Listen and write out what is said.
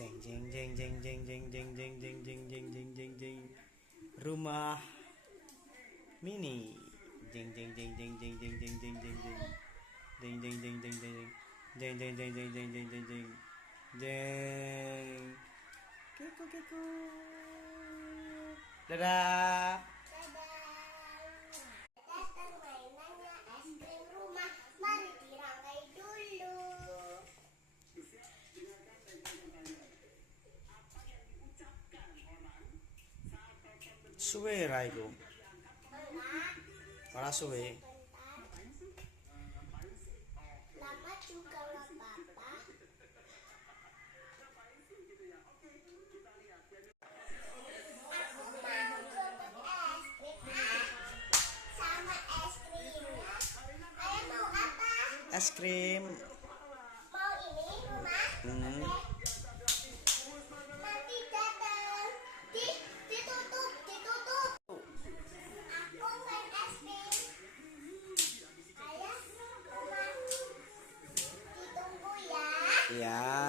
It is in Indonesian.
Jeng jeng jeng jeng jeng jeng jeng jeng jeng jeng jeng jeng jeng jeng. Rumah mini. Jeng jeng jeng jeng jeng jeng jeng jeng jeng jeng. Jeng jeng jeng jeng jeng jeng. Jeng jeng jeng jeng jeng jeng jeng jeng. Jeng. Keko keko. Dadah. Datang mainannya es krim rumah, mari dirangkai dulu. Suwe ra iku. Enggak, Ora suwe. bentar. Lama juga nggak apa-apa. Aku mau jemput es krim, sama es krimnya. Ayah mau apa? Es krim. Mau ini rumah? Hmm. Oke. Nanti datang. Ditutup, ditutup. Aku main es krim. Ayah, rumah. Ditunggu ya. Ya.